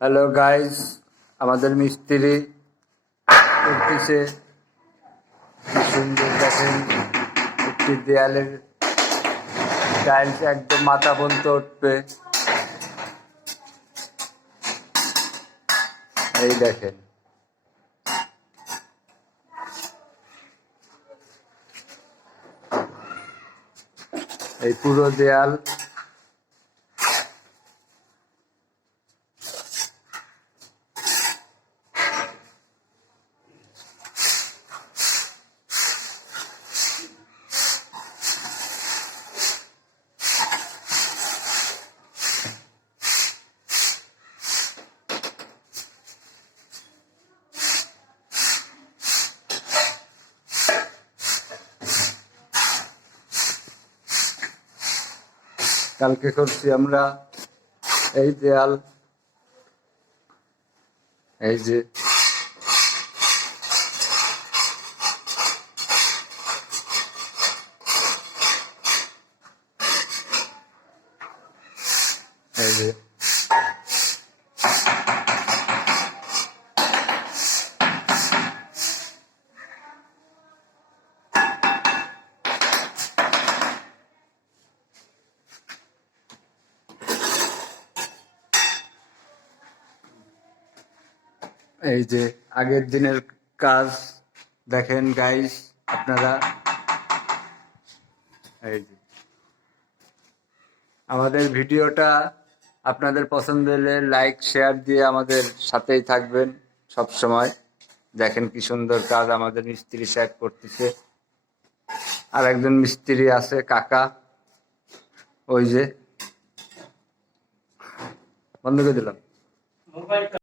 Hello guys, আমাদের মিস্ত্রি করতেছে কি সুন্দর। দেখেন, একটি দেয়ালের টাইলস একদম মাথা পর্যন্ত উঠবে। এই দেখেন, এই পুরো দেয়াল কালকে করছি আমরা। এই দেয়াল, এই যে এই যে এই যে আগের দিনের কাজ দেখেন গাইস আপনারা। এই যে আমাদের ভিডিওটা আপনাদের পছন্দ হলে লাইক শেয়ার দিয়ে আমাদের সাথেই থাকবেন সব সময়। দেখেন কি সুন্দর কাজ আমাদের মিস্ত্রি সাহেব করতেছে। আর একজন মিস্ত্রি আছে কাকা, ওই যে বন্ধ করে দিলাম।